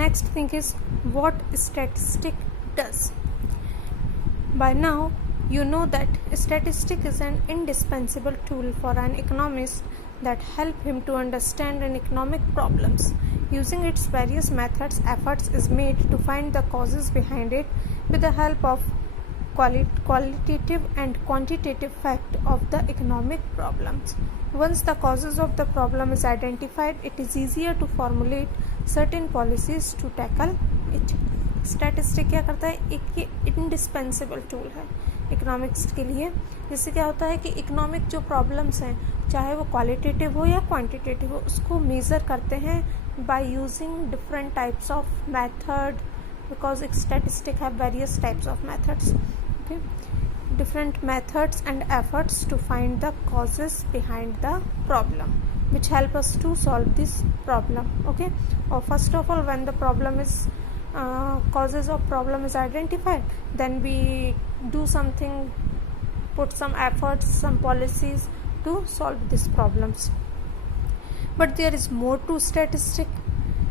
next thing is what statistic does. By now, you know that statistic is an indispensable tool for an economist that help him to understand an economic problems. Using its various methods, efforts is made to find the causes behind it with the help of qualitative and quantitative fact of the economic problems. Once the causes of the problem is identified, it is easier to formulate certain policies to tackle it. Statistic क्या करता है, एक ये indispensable tool है economics के लिए. जिससे क्या होता है कि इकोनॉमिक जो प्रॉब्लम्स हैं, चाहे वो क्वालिटेटिव हो या क्वांटिटेटिव हो, उसको मेज़र करते हैं by using different types of method, because statistic have various types of methods. Okay, different methods and efforts to find the causes behind the problem which help us to solve this problem. Okay, or first of all, when the problem is causes of problem is identified, then we do something, put some efforts, some policies to solve these problems. But there is more to statistic.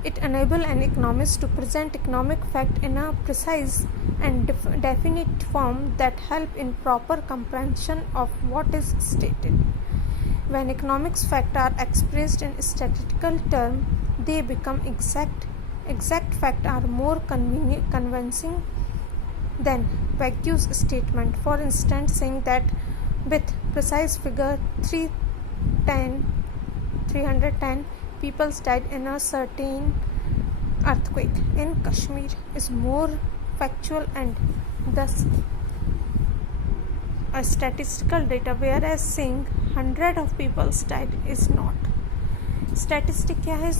It enables an economist to present economic fact in a precise and definite form that help in proper comprehension of what is stated. When economics facts are expressed in statistical terms, they become exact. Exact facts are more convincing than vague statement. For instance, saying that with precise figure 310 people died in a certain earthquake in Kashmir is more factual and thus a statistical data, whereas saying 100 of people died is not. Statistic क्या है,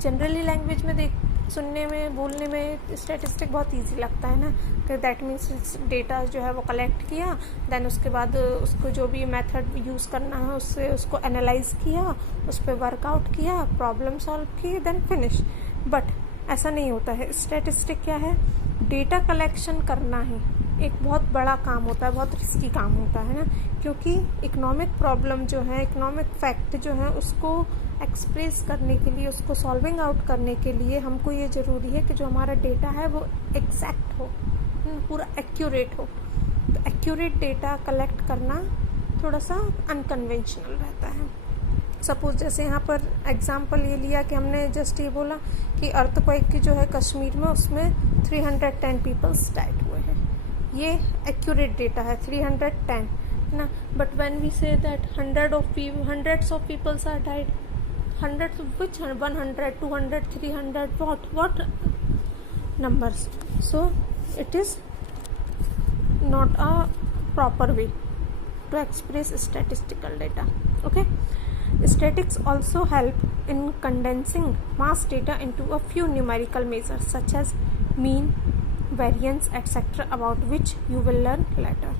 generally language में सुनने में, बोलने में statistic बहुत easy लगता है ना, कि दैट मीन्स डेटा जो है वो कलेक्ट किया, देन उसके बाद उसको जो भी मेथड यूज़ करना है उससे उसको एनालाइज किया, उस पर वर्कआउट किया, प्रॉब्लम सॉल्व की, देन फिनिश. बट ऐसा नहीं होता है. स्टैटिस्टिक क्या है, डेटा कलेक्शन करना ही एक बहुत बड़ा काम होता है, बहुत रिस्की काम होता है ना, क्योंकि इकोनॉमिक प्रॉब्लम जो है, इकोनॉमिक फैक्ट जो है, उसको एक्सप्रेस करने के लिए, उसको सॉल्विंग आउट करने के लिए हमको ये ज़रूरी है कि जो हमारा डेटा है वो एग्जैक्ट हो, पूरा एक्यूरेट हो. तो एक्यूरेट डेटा कलेक्ट करना थोड़ा सा अनकन्वेंशनल रहता है. सपोज जैसे यहाँ पर एग्जांपल ये लिया कि हमने जस्ट ये बोला कि अर्थक्वेक की जो है कश्मीर में, उसमें 310 पीपल्स डाइड हुए हैं. ये एक्यूरेट डेटा है, 310 ना. But when we say that hundreds of peoples are died, hundreds of which 100, 200, 300, what numbers. So it is not a proper way to express statistical data. Okay, statistics also help in condensing mass data into a few numerical measures such as mean, variance, etc., about which you will learn later.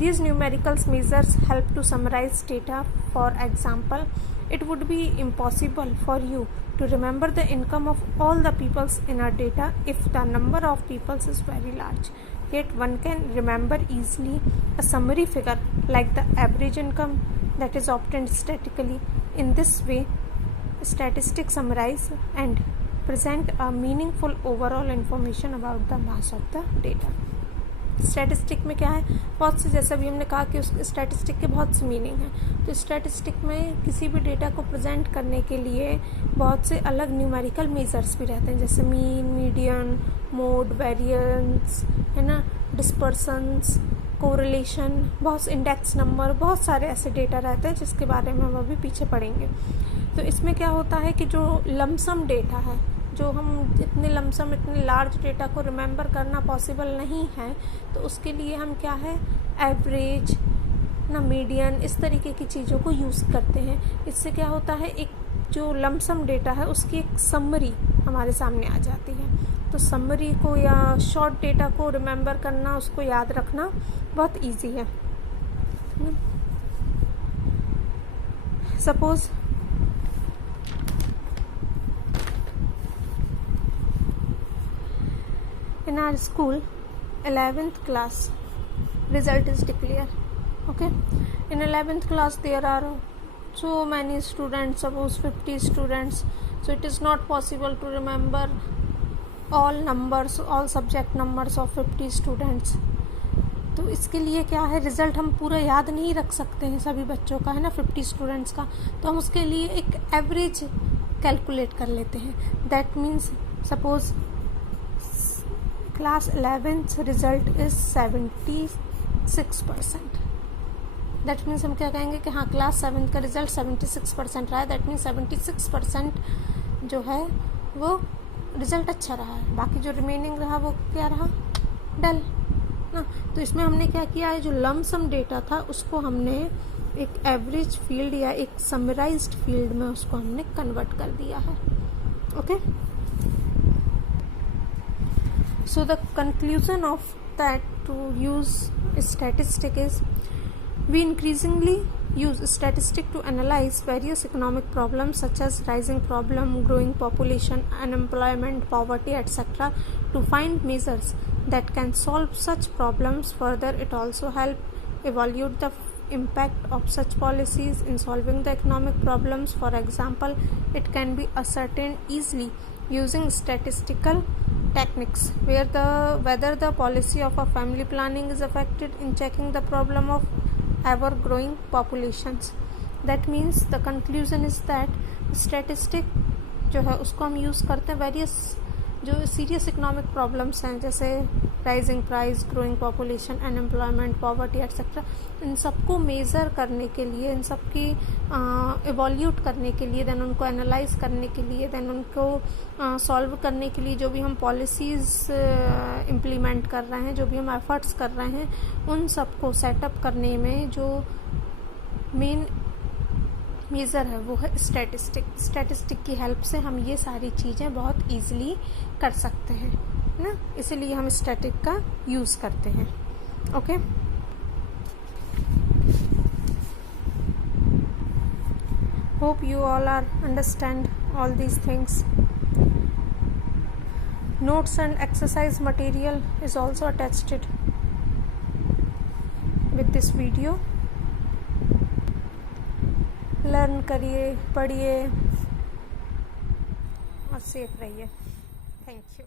These numerical measures help to summarize data. For example, it would be impossible for you to remember the income of all the peoples in our data if the number of peoples is very large. Yet one can remember easily a summary figure like the average income that is obtained statistically. In this way, statistics summarize and present a meaningful overall information about the mass of the data. Statistic में क्या है, बहुत से, जैसा भी हमने कहा कि उस स्टैटिस्टिक के बहुत से मीनिंग हैं. तो स्टैटिस्टिक में किसी भी डेटा को प्रेजेंट करने के लिए बहुत से अलग न्यूमेरिकल मेजर्स भी रहते हैं, जैसे मीन, मीडियन, मोड, वेरिएंस, है ना, डिस्पर्सन्स, कोरिलेशन, बहुत इंडेक्स नंबर, बहुत सारे ऐसे डेटा रहते हैं जिसके बारे में हम अभी पीछे पढ़ेंगे. तो इसमें क्या होता है कि जो लमसम डेटा है, जो हम इतने लमसम, इतने लार्ज डेटा को रिमेंबर करना पॉसिबल नहीं है, तो उसके लिए हम क्या है, एवरेज ना, मीडियन, इस तरीके की चीज़ों को यूज़ करते हैं. इससे क्या होता है, एक जो लमसम डेटा है उसकी एक समरी हमारे सामने आ जाती है. तो समरी को या शॉर्ट डेटा को रिमेंबर करना, उसको याद रखना बहुत ईजी है. Suppose in our school 11th class result is declared. Okay, in 11th class there are so many students, suppose 50 students, so it is not possible to remember all numbers, all subject numbers of 50 students. तो इसके लिए क्या है, result हम पूरा याद नहीं रख सकते हैं सभी बच्चों का, है ना, 50 स्टूडेंट्स का। तो हम उसके लिए एक एवरेज कैलकुलेट कर लेते हैं। That means suppose class 11th result is 76%। That means हम क्या कहेंगे कि हाँ, क्लास 7 का रिजल्ट 76% रहा है। दैट मीन्स 76% जो है वो रिजल्ट अच्छा रहा है। बाकी जो रिमेनिंग रहा वो क्या रहा, डल ना। तो इसमें हमने क्या किया है, जो लमसम डेटा था उसको हमने एक एवरेज फील्ड या एक समराइज्ड फील्ड में उसको हमने कन्वर्ट कर दिया है। Okay, so the conclusion of that to use statistic is we increasingly use statistics to analyze various economic problems such as rising problem, growing population, unemployment, poverty, etc. to find measures that can solve such problems. Further, it also helps evaluate the impact of such policies in solving the economic problems. For example, it can be ascertained easily using statistical techniques whether the policy of a family planning is affected in checking the problem of ever growing populations. That means the conclusion is that statistic जो है उसको हम use करते हैं various जो serious economic problems हैं, जैसे rising price, growing population, unemployment, poverty etcetera. इन सबको मेज़र करने के लिए, इन सब की इवॉल्यूट करने के लिए, देन उनको एनालाइज करने के लिए, देन उनको सॉल्व करने के लिए जो भी हम पॉलिसीज़ इम्प्लीमेंट कर रहे हैं, जो भी हम एफर्ट्स कर रहे हैं, उन सबको सेटअप करने में जो मेन मेज़र है वो है स्टैटिस्टिक। स्टैटिस्टिक की हेल्प से हम ये सारी चीज़ें बहुत ईजिली कर सकते हैं ना, इसीलिए हम स्टैटिक का यूज़ करते हैं। Okay, hope you all are understand all these things. Notes and exercise material is also attached with this video. Learn करिए, पढ़िए और सेफ रहिए। Thank you.